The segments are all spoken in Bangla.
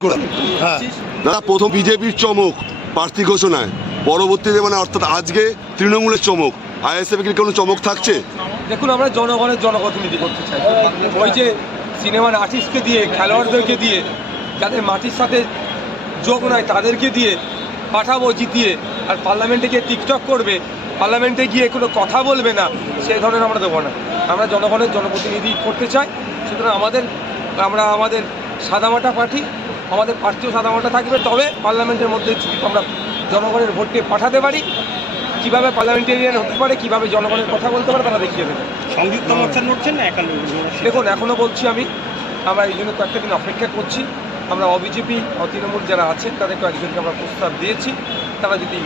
দাদা, প্রথম বিজেপির চমক প্রার্থী ঘোষণায়, পরবর্তীতে মানে অর্থাৎ আজকে তৃণমূলের চমক, আইএসএফ কি কোনো চমক থাকছে? দেখুন, আমরা জনগণের জনপ্রতিনিধি করতে চাই। ওই যে সিনেমার আর্টিস্টকে দিয়ে, খেলোয়াড়দেরকে দিয়ে, যাদের মাটির সাথে যোগ নয় তাদেরকে দিয়ে পাঠাবো জিতিয়ে, আর পার্লামেন্টে গিয়ে টিকটক করবে, পার্লামেন্টে গিয়ে কোনো কথা বলবে না, সেই ধরনের আমরা দেবো না। আমরা জনগণের জনপ্রতিনিধি করতে চাই। সুতরাং আমাদের সাদামাটা পার্টি, আমাদের প্রার্থীও সাদামাটা থাকবে। তবে পার্লামেন্টের মধ্যে আমরা জনগণের ভোটকে পাঠাতে পারি, কীভাবে পার্লামেন্টেরিয়ান হতে পারে, কীভাবে জনগণের কথা বলতে পারে, তারা দেখিয়ে দেবে। সংযুক্ত মোর্চা নড়ছেন না একা? দেখুন, এখনও বলছি আমরা এই জন্য কয়েকটা দিন অপেক্ষা করছি। আমরা অবিজেপি তৃণমূল যারা আছেন তাদের কয়েকজনকে আমরা প্রস্তাব দিয়েছি, তারা যদি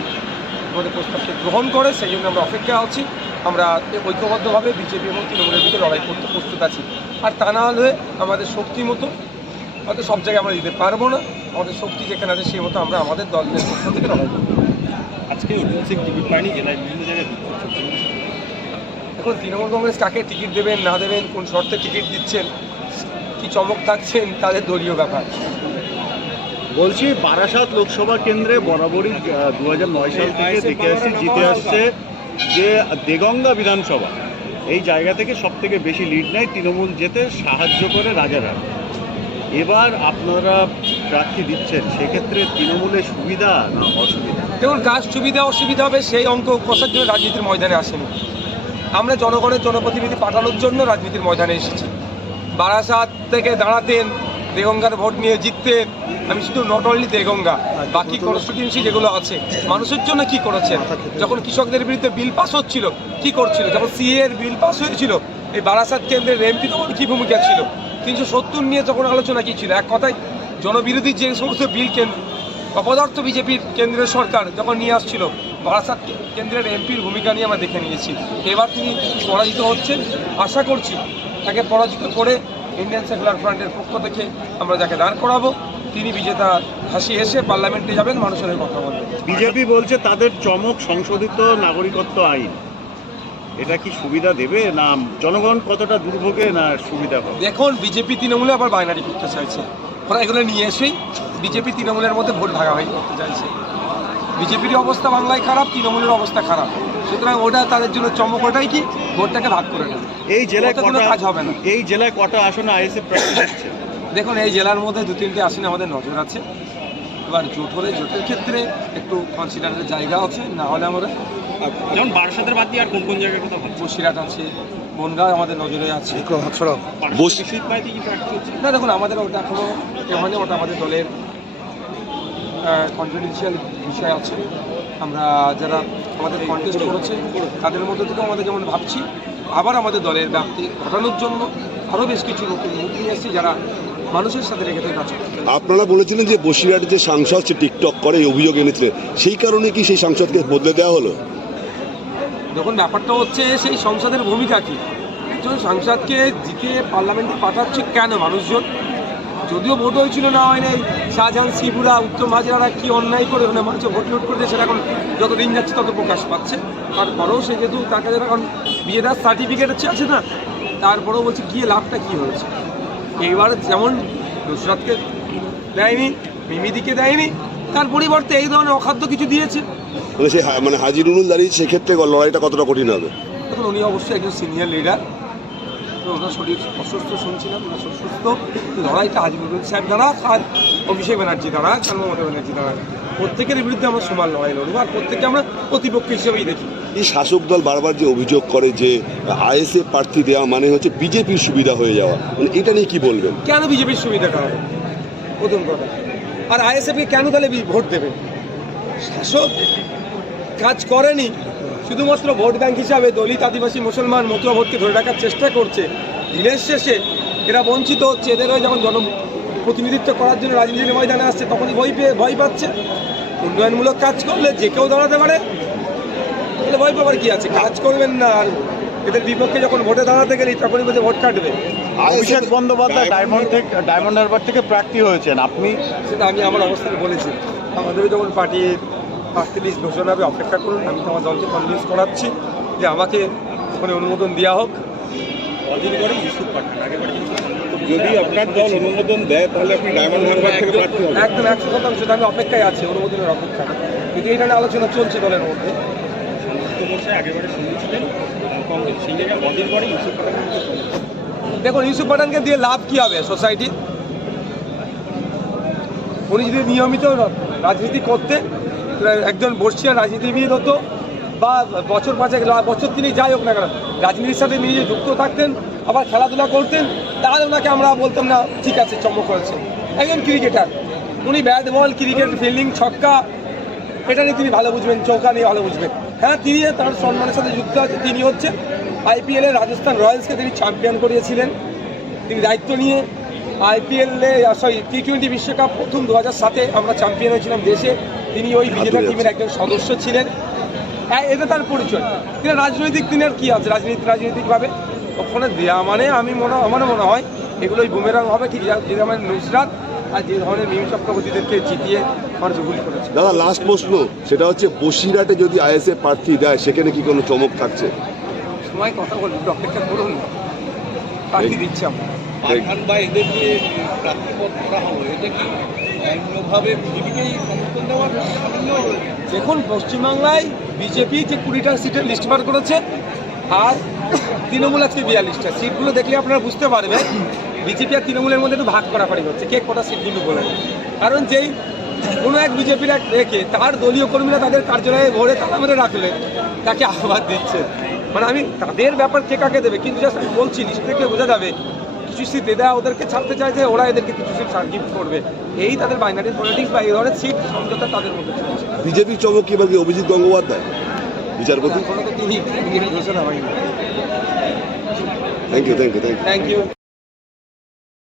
আমাদের প্রস্তাবকে গ্রহণ করে সেই জন্য আমরা অপেক্ষা আছি। আমরা ঐক্যবদ্ধভাবে বিজেপি এবং তৃণমূলের দিকে লড়াই করতে প্রস্তুত আছি। আর তা না হলে আমাদের শক্তি মতো হয়তো সব জায়গায় আমরা দিতে পারবো না, আমাদের শক্তি যেখানে আছে সেই মতো আমরা আমাদের দলের পক্ষ থেকে লড়াই করবো। আজকে টিকিট পাইনি জেলায়, বিভিন্ন জায়গায় এখন তৃণমূল কংগ্রেস কাকে টিকিট দেবেন না দেবেন, কোন শর্তে টিকিট দিচ্ছেন, কি চমক থাকছেন, তাদের দলীয় ব্যাপার। বলছি, বারাসাত লোকসভা কেন্দ্রে বরাবরই 2009 সাল থেকে দেখে আসছি জিতে আসছে যে দেগঙ্গা বিধানসভা, এই জায়গা থেকে সব থেকে বেশি লিড নেয় তৃণমূল, যেতে সাহায্য করে রাজারহাট। এবার আপনারা প্রার্থী দিচ্ছেন, সেক্ষেত্রে তৃণমূলের সুবিধা না অসুবিধা? দেখুন, কাজ সুবিধা অসুবিধা হবে সেই অঙ্ক কষার জন্য রাজনীতির ময়দানে আসেনি। আমরা জনগণের জনপ্রতিনিধি পাঠানোর জন্য রাজনীতির ময়দানে এসেছি। বারাসাত থেকে দাঁড়াতেন, দেগঙ্গার ভোট নিয়ে জিততেন। আমি শুধু নট অনলি দেগঙ্গা, বাকি কনস্টিটিউয়েন্সি যেগুলো আছে মানুষের জন্য কি করেছেন। যখন কৃষকদের বিরুদ্ধে বিল পাস হচ্ছিল কি করছিল, যখন সিএ এর বিল পাস হয়েছিল এই বারাসাত কেন্দ্রের এমপি তখন কী ভূমিকা ছিল, 370 নিয়ে যখন আলোচনা কী ছিল, এক কথায় জনবিরোধী যে সমস্ত বিল অপদার্থ বিজেপির কেন্দ্রের সরকার যখন নিয়ে আসছিল, বারাসাত কেন্দ্রের এমপির ভূমিকা নিয়ে আমরা দেখে নিয়েছি। এবার তিনি পরাজিত হচ্ছেন, আশা করছি তাকে পরাজিত করে ইন্ডিয়ান সেকুলার ফ্রন্টের পক্ষ থেকে আমরা যাকে দাঁড় করাবো তিনি বিজেতা হাসি এসে পার্লামেন্টে যাবেন, মানুষের কথা বলবেন। বিজেপি বলছে তাদের চমক সংশোধিত নাগরিকত্ব আইন, এটা কি সুবিধা দেবে না জনগণ কতটা দুর্ভোগে না সুবিধা হবে? দেখুন, বিজেপি তৃণমূলে আবার বাইনারি করতে চাইছে। ওরা এগুলো নিয়ে এসেই বিজেপি তৃণমূলের মধ্যে ভোট ভাগাভাগি করতে চাইছে। বিজেপির অবস্থা বাংলায় খারাপ, তৃণমূলের অবস্থা খারাপ, সুতরাং ওটা তাদের জন্য চমক, ওটাই কি ভোটটাকে ভাগ করে নেবে। এই জেলায় কোনো কাজ হবে না। এই জেলায় কটা আসনে আইএসএফ প্রার্থী দিচ্ছে? দেখুন, এই জেলার মধ্যে 2-3টে আসনে আমাদের নজর আছে। এবার জোট হলে জোটের ক্ষেত্রে একটু কনসিডারের জায়গা আছে, না হলে আমরা যেমন বারাসাতের বাদ দিয়ে আর কোন কোন জায়গায় কথা বলছি? বসিরহাট আছে, বনগাঁ আমাদের নজরে আছে। না, দেখুন, আমাদের ওটা এখনো ওটা আমাদের দলের কনফিডেন্সিয়াল বিষয় আছে। আমরা যারা আমাদের কন্টেস্ট করেছে তাদের মধ্যে থেকেও আমাদের যেমন ভাবছি আবার আমাদের দলের ব্যাপ্তি ঘটানোর জন্য আরও বেশ কিছু নতুন মুখ নিয়ে এসেছি যারা মানুষের সাথে রেখে কাজ করছে। আপনারা বলেছিলেন যে বসিরহাটে যে সাংসদ সে টিকটক করে, এই অভিযোগ এনেছিলেন, সেই কারণে কি সেই সাংসদকে বদলে দেওয়া হলো? দেখুন, ব্যাপারটা হচ্ছে সেই সংসদের ভূমিকা কী। একজন সাংসদকে জিতে পার্লামেন্টে পাঠাচ্ছে কেন মানুষজন? যদিও ভোট হয়েছিল না হয় নাই, শাহজাহান, শিবুরা, উত্তম হাজরারা কী অন্যায় করে ওখানে মানুষের ভোট লুট করতে, সেটা এখন যত দিন যাচ্ছে তত প্রকাশ পাচ্ছে। তারপরেও সে যেহেতু তার কাছে এখন বিয়ে দেওয়ার সার্টিফিকেট আছে না, তারপরেও বলছে গিয়ে লাভটা কী হয়েছে। এইবার যেমন নুসরাতকে দেয়নি, মিমিদিকে দেয়নি, তার পরিবর্তে এই ধরনের অখাদ্য কিছু দিয়েছে। মানে হাজিরুল দাঁড়িয়ে, সেক্ষেত্রে লড়াইটা কতটা কঠিন হবে? দেখুন, উনি অবশ্যই একজন সিনিয়র লিডার, ওনার শরীর অসুস্থ শুনছিলাম, ওনার সুস্থ লড়াইটা হাজিরুল সাহেব দ্বারা আর অভিষেক ব্যানার্জি দ্বারা, মমতা ব্যানার্জি দ্বারা, প্রত্যেকের বিরুদ্ধে আমরা সমান লড়াই লড়ব, আর প্রত্যেককে আমরা প্রতিপক্ষ হিসেবেই দেখি। এই শাসক দল বারবার যে অভিযোগ করে যে আইএসএফ প্রার্থী দেওয়া মানে হচ্ছে বিজেপির সুবিধা হয়ে যাওয়া, মানে এটা নিয়ে কি বলবেন? কেন বিজেপির সুবিধা খারাপ? প্রথম কথা। আর আইএসএফকে কেন তাহলে ভোট দেবে? শাসক কাজ করেনি, শুধুমাত্র ভোট ব্যাংক হিসাবে দলিত, আদিবাসী, মুসলমান, মতুয়া ভোটকে ধরে রাখার চেষ্টা করছে। দিনের শেষে এরা বঞ্চিত হচ্ছে। এদেরও যখন জনপ্রতিনিধিত্ব করার জন্য রাজনীতির ময়দানে আসছে তখনই ভয় পাচ্ছে। উন্নয়নমূলক কাজ করলে যে কেউ দাঁড়াতে পারে, তাহলে ভয় পাবার কি আছে? কাজ করবেন না, আর এদের বিপক্ষে যখন ভোটে দাঁড়াতে গেলি তখনই বলছে ভোট কাটবে। অভিষেক বন্দ্যোপাধ্যায় ডায়মন্ড হারবার থেকে প্রার্থী হয়েছেন, আপনি সেটা আমি আমার অবস্থানে বলেছি। আমাদেরও যখন পার্টির প্রার্থী লিস্ট ঘোষণা হবে অপেক্ষা করুন। আমি তো আমার দলকে কনভিন্স করাচ্ছি যে আমাকে ওখানে অনুমোদন দেওয়া হোক। বদিরগড়ে ইউসুফ পাঠান আগেবারে কিন্তু যদি আপনার দল অনুমোদন দেয় তাহলে আপনি ডায়মন্ড হারবার থেকে প্রার্থী হবেন। একদম 100% আমি অপেক্ষায় আছি, অনুমোদনের অপেক্ষায়। কিন্তু এটা নিয়ে আলোচনা চলছে দলের মধ্যে। সংযুক্ত মোর্চায় আগেবারে শুরু ছিলেন কংগ্রেস, সেই জায়গায় বদিরগড়ে ইউসুফ পাঠান কিন্তু কংগ্রেস। দেখুন, ইউসুফ পাঠানকে দিয়ে লাভ কী হবে সোসাইটি? উনি যদি নিয়মিত রাজনীতি করতেন, একজন বর্ষিয়ান রাজনীতিবিদ হতো, বা বছর পাঁচেক বছর তিনি যাই হোক না কেন রাজনীতির সাথে নিজে যুক্ত থাকতেন, আবার খেলাধুলা করতেন, তাহলে ওনাকে আমরা বলতাম না ঠিক আছে চমক হয়েছে। একজন ক্রিকেটার, উনি ব্যাট বল, ক্রিকেট, ফিল্ডিং, ছক্কা, এটা নিয়ে তিনি ভালো বুঝবেন, চৌকা নিয়ে ভালো বুঝবেন। হ্যাঁ, তিনি তার সম্মানের সাথে যুক্ত আছে। তিনি হচ্ছেন IPL এ রাজস্থান রয়্যালসকে তিনি চ্যাম্পিয়ন করিয়েছিলেন। তিনি দায়িত্ব নিয়ে IPL-এ T20 বিশ্বকাপ প্রথম 2007-এ আমরা চ্যাম্পিয়ন হয়েছিলাম দেশে। তিনি ওই বিজেতা টিমের একজন সদস্য ছিলেন। হ্যাঁ, এটা তার পরিচয়। তিনি রাজনৈতিক, দিনের কী আছে রাজনৈতিকভাবে ওখানে দেওয়া মানে আমার মনে হয় এগুলোই বুমেরাং হবে, ঠিক যে ধরনের নুসরাত আর যে ধরনের মিম চক্রবর্তীদেরকে জিতিয়ে মানুষ গুলি করেছে। দাদা লাস্ট প্রশ্ন, সেটা হচ্ছে বসিরহাটে যদি আইএসএফ প্রার্থী দেয় সেখানে কি কোনো চমক থাকছে? সময় কথা বলবো, একটু অপেক্ষা করুন, প্রার্থী দিচ্ছি আমরা। পাঠান বা এদের যে প্রার্থীপদ করা হলো, এটা কি অন্যভাবে বিজেপিকেই সমর্থন দেওয়ার সামান্য? দেখুন, পশ্চিমবাংলায় বিজেপি যে 20টা সিটের লিস্ট বার করেছে, আর তৃণমূল আজকে 42টা। সিটগুলো দেখলে আপনারা বুঝতে পারবেন বিজেপি আর তৃণমূলের মধ্যে একটু ভাগ করাপাড়ি হচ্ছে, কে কটা সিট কিন্তু বলে। কারণ যেই কোনো এক বিজেপির এক রেখে তার দলীয় কর্মীরা তাদের কার্যালয়ে ভরে তারা মেরে রাখলে তাকে আহ্বান দিচ্ছে। মানে আমি তাদের ব্যাপার কে কাকে দেবে, কিন্তু জাস্ট আমি বলছি লিস্ট থেকে বোঝা যাবে কিছু সিট দেওয়া ওদেরকে ছাড়তে চাইছে, ওরা এদেরকে কিছু সিট গিফট করবে। এই তাদের বাইনারি পলিটিক্স বা এই ধরনের সিট সমঝোতা তাদের মধ্যে চলছে। বিজেপির চমক কি এবার কি অভিজিৎ গঙ্গোপাধ্যায় বিচারপতি? এখনো তো তিনি ঘোষণা হয়নি। Thank you. Thank you.